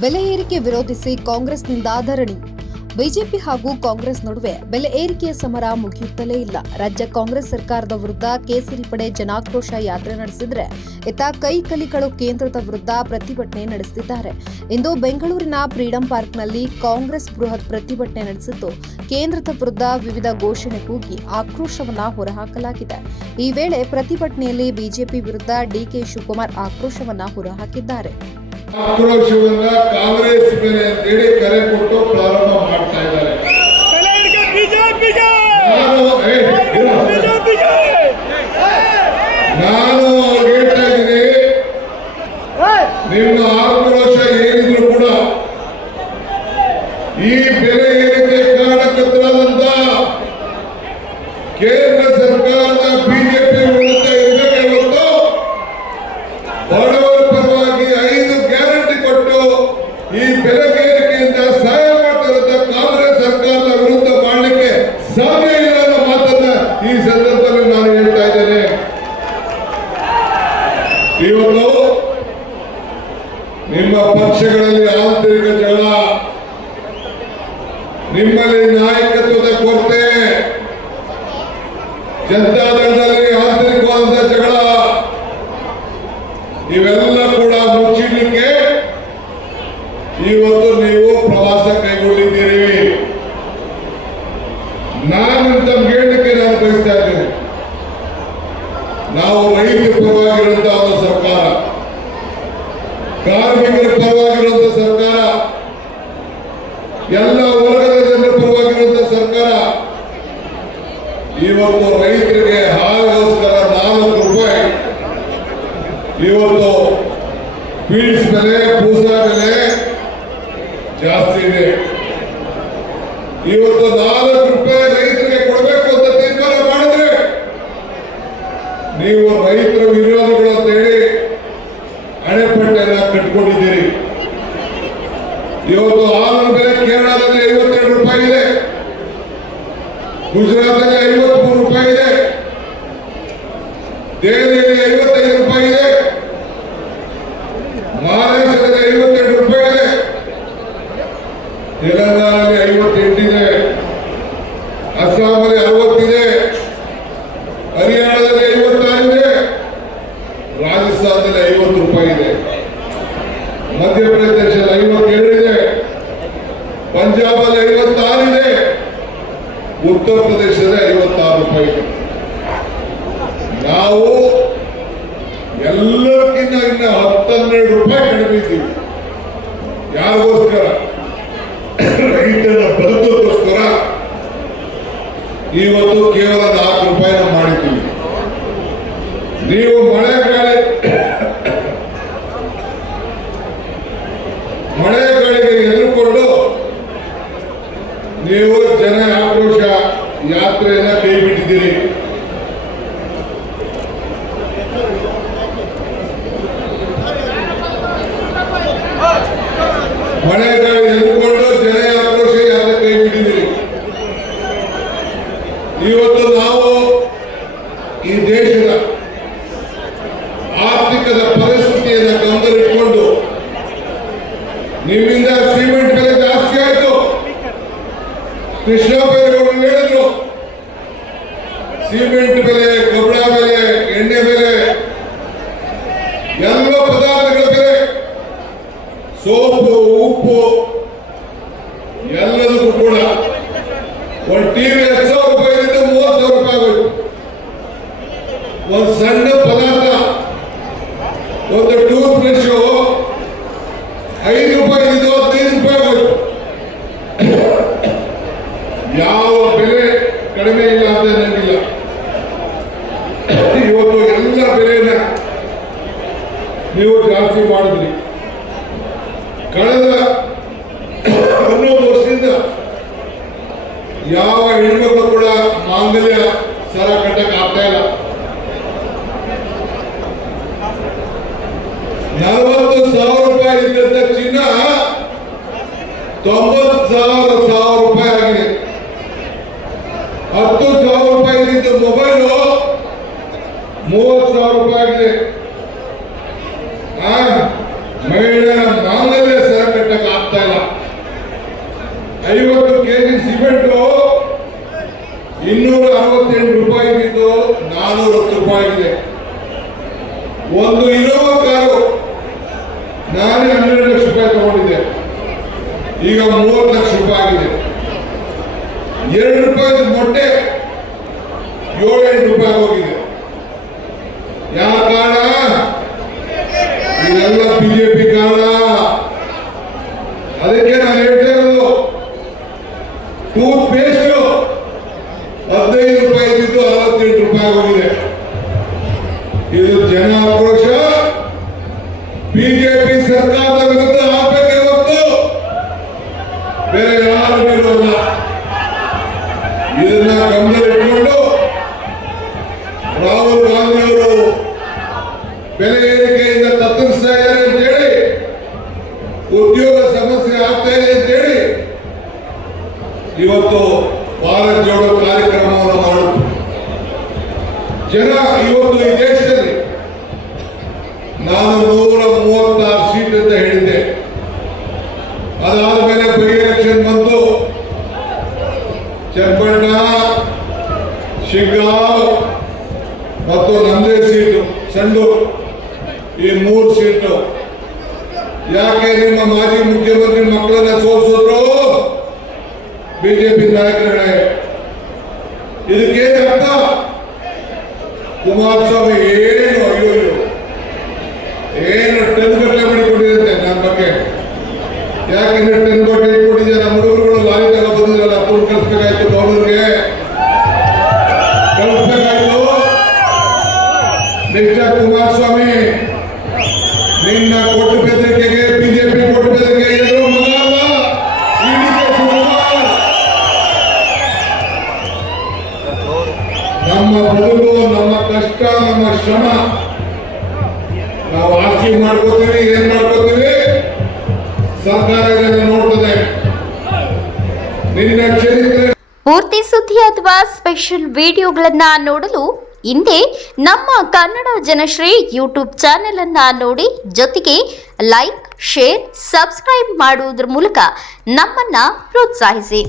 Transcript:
ಬೆಲೆ ಏರಿಕೆ ವಿರೋಧಿಸಿ ಕಾಂಗ್ರೆಸ್ನಿಂದ ಧರಣಿ. ಬಿಜೆಪಿ ಹಾಗೂ ಕಾಂಗ್ರೆಸ್ ನಡುವೆ ಬೆಲೆ ಏರಿಕೆಯ ಸಮರ ಮುಗಿಯುತ್ತಲೇ ಇಲ್ಲ. ರಾಜ್ಯ ಕಾಂಗ್ರೆಸ್ ಸರ್ಕಾರದ ವಿರುದ್ಧ ಕೇಸರಿ ಪಡೆ ಜನಾಕ್ರೋಶ ಯಾತ್ರೆ ನಡೆಸಿದರೆ, ಇತ್ತ ಕೈಕಲಿಗಳು ಕೇಂದ್ರದ ವಿರುದ್ಧ ಪ್ರತಿಭಟನೆ ನಡೆಸುತ್ತಿದ್ದಾರೆ. ಇಂದು ಬೆಂಗಳೂರಿನ ಫ್ರೀಡಂ ಪಾರ್ಕ್ನಲ್ಲಿ ಕಾಂಗ್ರೆಸ್ ಬೃಹತ್ ಪ್ರತಿಭಟನೆ ನಡೆಸಿದ್ದು, ಕೇಂದ್ರದ ವಿರುದ್ಧ ವಿವಿಧ ಘೋಷಣೆ ಕೂಗಿ ಆಕ್ರೋಶವನ್ನ ಹೊರಹಾಕಲಾಗಿದೆ. ಈ ವೇಳೆ ಪ್ರತಿಭಟನೆಯಲ್ಲಿ ಬಿಜೆಪಿ ವಿರುದ್ಧ ಡಿಕೆ ಶಿವಕುಮಾರ್ ಆಕ್ರೋಶವನ್ನ ಹೊರಹಾಕಿದ್ದಾರೆ. ಆಕ್ರೋಶವನ್ನ ಕಾಂಗ್ರೆಸ್ ಮೇಲೆ ಅಂತೇಳಿ ಕರೆ ಕೊಟ್ಟು ಪ್ರಾರಂಭ ಮಾಡ್ತಾ ಇದ್ದಾರೆ. ನಾನು ಹೇಳ್ತಾ ಇದ್ದೀನಿ, ನಿಮ್ಮ ಆಕ್ರೋಶ ಏನಿದ್ರು ಕೂಡ ಈ ಬೆಲೆ ಏರಿಕೆ ಕಾರಣಕರ್ತರಾದಂತ ಕೇಂದ್ರ ಸರ್ಕಾರದ ಬಿಜೆಪಿ ವಿರುದ್ಧ ಇರಬೇಕೆ ಹೊರತು ಬಡವರ ಪರವಾಗಿ 5 ಗ್ಯಾರಂಟಿ ಕೊಟ್ಟು ಈ ಬೆಲೆ ಏರಿಕೆಯಿಂದ ಸಹಾಯ ಮಾಡ್ತಿರುವಂತ ಕಾಂಗ್ರೆಸ್ ಸರ್ಕಾರದ ವಿರುದ್ಧ ಮಾಡಲಿಕ್ಕೆ ಸಾಧ್ಯ ಇಲ್ಲ ಅನ್ನೋ ಮಾತನ್ನ ಈ ಸಂದರ್ಭದಲ್ಲಿ ನಾನು ಹೇಳ್ತಾ ಇದ್ದೇನೆ. ಇವತ್ತು ನಿಮ್ಮ ಪಕ್ಷಗಳಲ್ಲಿ ಆಂತರಿಕ ಜಗಳ, ನಿಮ್ಮಲ್ಲಿ ನಾಯಕತ್ವದ ಕೊರತೆ, ಜನತಾದಳದಲ್ಲಿ ಆಂತರಿಕವಾದ ಜಗಳ, ಇವೆಲ್ಲ ಕೂಡ ಮುಚ್ಚಿಡಲಿಕ್ಕೆ ಇವತ್ತು ನೀವು ಪ್ರವಾಸ ಕೈಗೊಂಡಿದ್ದೀರಿ. ನಾನು ತಮ್ಗೆ ಹೇಳಲಿಕ್ಕೆ ನಾನು ಬಯಸ್ತಾ ಇದ್ದೇನೆ, ನಾವು ರೈತರ ಪರವಾಗಿರುವಂತಹ ಒಂದು ಸರ್ಕಾರ, ಕಾರ್ಮಿಕರ ಪರವಾಗಿರುವಂತಹ ಸರ್ಕಾರ, ಎಲ್ಲ ವರ್ಗದ ಜನರ ಪರವಾಗಿರುವಂತಹ ಸರ್ಕಾರ. ಇವತ್ತು ರೈತರಿಗೆ ಹಾಲಿಗೋಸ್ಕರ 4 ರೂಪಾಯಿ ಇವತ್ತು ಫೀಡ್ಸ್ ಬೆಲೆ, ಭೂಸಾ ಬೆಲೆ ಜಾಸ್ತಿ ಇದೆ. ಇವತ್ತು 4 ರೂಪಾಯಿ ರೈತರಿಗೆ ಕೊಡಬೇಕು ಅಂತ ತೀರ್ಮಾನ ಮಾಡಿದ್ರೆ ನೀವು ರೈತರ ವಿರೋಧಿಗಳು ಅಂತ ಹೇಳಿ ಅಣೆಪಟ್ಟೆಲ್ಲ ಕಟ್ಕೊಂಡಿದ್ದೀರಿ. ಇವತ್ತು ಹಾಲಿನ ಬೆಲೆ ಕೇರಳದಲ್ಲಿ 52 ರೂಪಾಯಿ ಇದೆ, ಗುಜರಾತಲ್ಲಿ 53 ರೂಪಾಯಿ ಇದೆ, ದೆಹಲಿಯಲ್ಲಿ 55 ರೂಪಾಯಿ ಇದೆ, ಮಹಾರಾಷ್ಟ್ರದಲ್ಲಿ 52 ರೂಪಾಯಿ ಇದೆ, ತೆಲಂಗಾಣದಲ್ಲಿ 58 ಇದೆ, ಅಸ್ಸಾಮಲ್ಲಿ 60 ಇದೆ, ಹರಿಯಾಣದಲ್ಲಿ 56 ಇದೆ, ರಾಜಸ್ಥಾನದಲ್ಲಿ 50 ರೂಪಾಯಿ ಇದೆ, ಮಧ್ಯಪ್ರದೇಶದಲ್ಲಿ 52 ಇದೆ, ಪಂಜಾಬಲ್ಲಿ 56 ಇದೆ, ಉತ್ತರ ಪ್ರದೇಶದಲ್ಲಿ 56 ರೂಪಾಯಿ ಇದೆ. ನಾವು ಎಲ್ಲಕ್ಕಿಂತ ಇನ್ನ 10-12 ರೂಪಾಯಿ ಕಡಿಮೆ ಇದ್ದೀವಿ. ಯಾರಿಗೋಸ್ಕರ? ರೈತರ ಬದುಕೋಸ್ಕರ ಇವತ್ತು ಕೇವಲ 4 ರೂಪಾಯಿನ ಮಾಡಿದ್ದೀವಿ. ನೀವು ಮಳೆಗಾಳಿಗೆ ಎದುರುಕೊಂಡು ನೀವು ಜನ ಆಕ್ರೋಶ ಯಾತ್ರೆಯನ್ನ ಕೈ ಬಿಟ್ಟಿದ್ದೀರಿ. ಮಳೆಗಾಳಿ ಎದುರುಕೊಂಡು ಜನ ಆಕ್ರೋಶ ಯಾತ್ರೆ ಕೈ ಬಿಟ್ಟಿದ್ದೀರಿ. ಇವತ್ತು ನಾವು ಈ ದೇಶದ ಆರ್ಥಿಕದ ಪರಿಸ್ಥಿತಿಯನ್ನು ಗಮನದಲ್ಲಿಟ್ಟುಕೊಂಡು ನಿಮ್ಮಿಂದ ಸಿಮೆಂಟ್ ಬೆಲೆ ಜಾಸ್ತಿ ಆಯಿತು. ಕೃಷ್ಣ ಬೈರೇಗೌಡರು ಹೇಳಿದ್ರು, ಸಿಮೆಂಟ್ ಬೆಲೆ, ಕಬ್ಬಣ ಬೆಲೆ, ಎಣ್ಣೆ ಬೆಲೆ, ಎಲ್ಲ ಪದಾರ್ಥಗಳ ಬೆಲೆ, ಸೋಪು, ಉಪ್ಪು ಎಲ್ಲದಕ್ಕೂ ಕೂಡ ಒಂದು ಟಿವಿ 10,000 ರೂಪಾಯಿಯಿಂದ 30,000 ರೂಪಾಯಿ ಆಗೋಯ್ತು. ಒಂದು ಸಣ್ಣ ಪದಾರ್ಥ, ಒಂದು ಟೂತ್ ಬ್ರಷ್ 5 ರೂಪಾಯಿದ್ದು 15 ರೂಪಾಯಿ ಆಗೋಯ್ತು. ಯಾವ ಬೆಲೆ ಕಡಿಮೆ ಇಲ್ಲ ಅಂತ ನನಗಿಲ್ಲ. ಇವತ್ತು ಎಲ್ಲ ಬೆಲೆನ ನೀವು ಜಾಸ್ತಿ ಮಾಡಿದ್ರಿ. ಕಳೆದ 11 ವರ್ಷದಿಂದ ಯಾವ ಹೆಣ್ಮಕ್ಳು ಕೂಡ ಮಾಂಗಲ್ಯ ಸರ ಕಟ್ಟಕ್ಕೆ ಆಗ್ತಾ ಇಲ್ಲ. 40,000 ರೂಪಾಯಿ ಇದ್ದಂತ ಚಿನ್ನ 90,000 ರೂಪಾಯಿ ಆಗಿದೆ. 10,000 ರೂಪಾಯಿ ಇದ್ದ ಮೊಬೈಲು 30,000 ರೂಪಾಯಿ ಆಗಿದೆ. ಮಹಿಳೆಯರ ಮಾಂಗಲ್ಯ ಸರ ಕಟ್ಟ ಈಗ 30 ಲಕ್ಷ ರೂಪಾಯಿ ಆಗಿದೆ. 2 ರೂಪಾಯಿ ಮೊಟ್ಟೆ 7-8 ರೂಪಾಯಿ ಹೋಗಿದೆ. ಯಾವ ಕಾರಣ? ಇದೆಲ್ಲ ಬಿಜೆಪಿ ಕಾರಣ. ಅದಕ್ಕೆ ನಾನು ಹೇಳ್ತಾ ಇರೋದು, ಟೂತ್ ಪೇಸ್ಟ್ 15 ರೂಪಾಯಿ ಇದ್ದು 68 ರೂಪಾಯಿ ಹೋಗಿದೆ. ಇದು ಜನ ಆಕ್ರೋಶ. ಬಿಜೆಪಿ ಸರ್ಕಾರದ ವಿರುದ್ಧ ಆಗಬೇಕೇ ಹೊರತು ಬೇರೆ ಯಾರು ಇರೋಲ್ಲ. ಇದನ್ನ ಗಮನದಲ್ಲಿಟ್ಟುಕೊಂಡು ರಾಹುಲ್ ಗಾಂಧಿ ಅವರು ಬೆಲೆ ಏರಿಕೆಯಿಂದ ತತ್ತರಿಸ್ತಾ ಇದ್ದಾರೆ ಅಂತೇಳಿ, ಉದ್ಯೋಗ ಸಮಸ್ಯೆ ಆಗ್ತಾ ಇದೆ ಅಂತೇಳಿ ಇವತ್ತು ಭಾರತ್ ಜೋಡೋ ಕಾರ್ಯಕ್ರಮವನ್ನು ಮಾಡುತ್ತೆ. ಜನ ಇವತ್ತು ಈ ದೇಶದಲ್ಲಿ ನಾನು 136 ಸೀಟ್ ಅಂತ ಹೇಳಿದ್ದೆ. ಅದಾದ ಮೇಲೆ ಬೈ ಎಲೆಕ್ಷನ್ ಬಂತು. ಚನ್ನಪಟ್ಟಣ, ಶಿಗ್ಗಾಂವ್ ಮತ್ತು ನಂದೇ ಸೀಟು ಸಂಡೂರು, ಈ 3 ಸೀಟು. ಯಾಕೆ ನಿಮ್ಮ ಮಾಜಿ ಮುಖ್ಯಮಂತ್ರಿ ಮಕ್ಕಳನ್ನ ಸೋಲಿಸಿದ್ರು ಬಿಜೆಪಿ ನಾಯಕರುಗಳೇ? ಇದಕ್ಕೇನು ಅರ್ಥ? ಕುಮಾರಸ್ವಾಮಿ ಏನು ಅಯ್ಯೋ ಏನು ಟನ್ ಗಟ್ಟಲೆ ಮಾಡಿಕೊಂಡಿರುತ್ತೆ ನನ್ನ ಬಗ್ಗೆ. ಯಾಕೆಂದ್ರೆ ಟನ್ ಗಟ್ಟಲೆ ಇಟ್ಕೊಂಡಿದ್ದೆ. ನಮ್ಮ ಹುಡುಗರುಗಳು ಲಾರಿ ತಗ ಬಂದಿರಲ್ಲ, ದುಡ್ಡು ಕಳಿಸ್ಬೇಕಾಯ್ತು, ಗೌಡರಿಗೆ ಕಳಿಸ್ಬೇಕಾಯ್ತು. ಮಿಸ್ಟರ್ ಕುಮಾರಸ್ವಾಮಿ, ನಿನ್ನ ಕೊಟ್ಟು ಬೆದರಿಕೆಗೆ ಬಿಜೆಪಿ ಕೊಟ್ಟು ಬೆದರಿಕೆ ಎಲ್ಲರೂ ಮಗ ಅಲ್ಲ. ಈ ಡಿ.ಕೆ. ಶಿವಕುಮಾರ್ ನಮ್ಮ ಬದುಕು, ನಮ್ಮ ಕಷ್ಟ, ನಮ್ಮ ಶ್ರಮ ನಾವು ಆಸ್ತಿ ಮಾಡ್ಕೋತೀವಿ, ಏನ್ ಮಾಡ್ಕೋತೀವಿ, ಸರ್ಕಾರ ಇದನ್ನು ನೋಡ್ತದೆ. ನಿನ್ನ ಚರಿತ್ರೆ ಪೂರ್ತಿ ಸುದ್ದಿ ಅಥವಾ ಸ್ಪೆಷಲ್ ವಿಡಿಯೋಗಳನ್ನ ನೋಡಲು ಹಿಂದೆ ನಮ್ಮ ಕನ್ನಡ ಜನಶ್ರೀ ಯೂಟ್ಯೂಬ್ ಚಾನೆಲ್ ಅನ್ನ ನೋಡಿ, ಜೊತೆಗೆ ಲೈಕ್, ಶೇರ್, ಸಬ್ಸ್ಕ್ರೈಬ್ ಮಾಡುವುದರ ಮೂಲಕ ನಮ್ಮನ್ನ ಪ್ರೋತ್ಸಾಹಿಸಿ.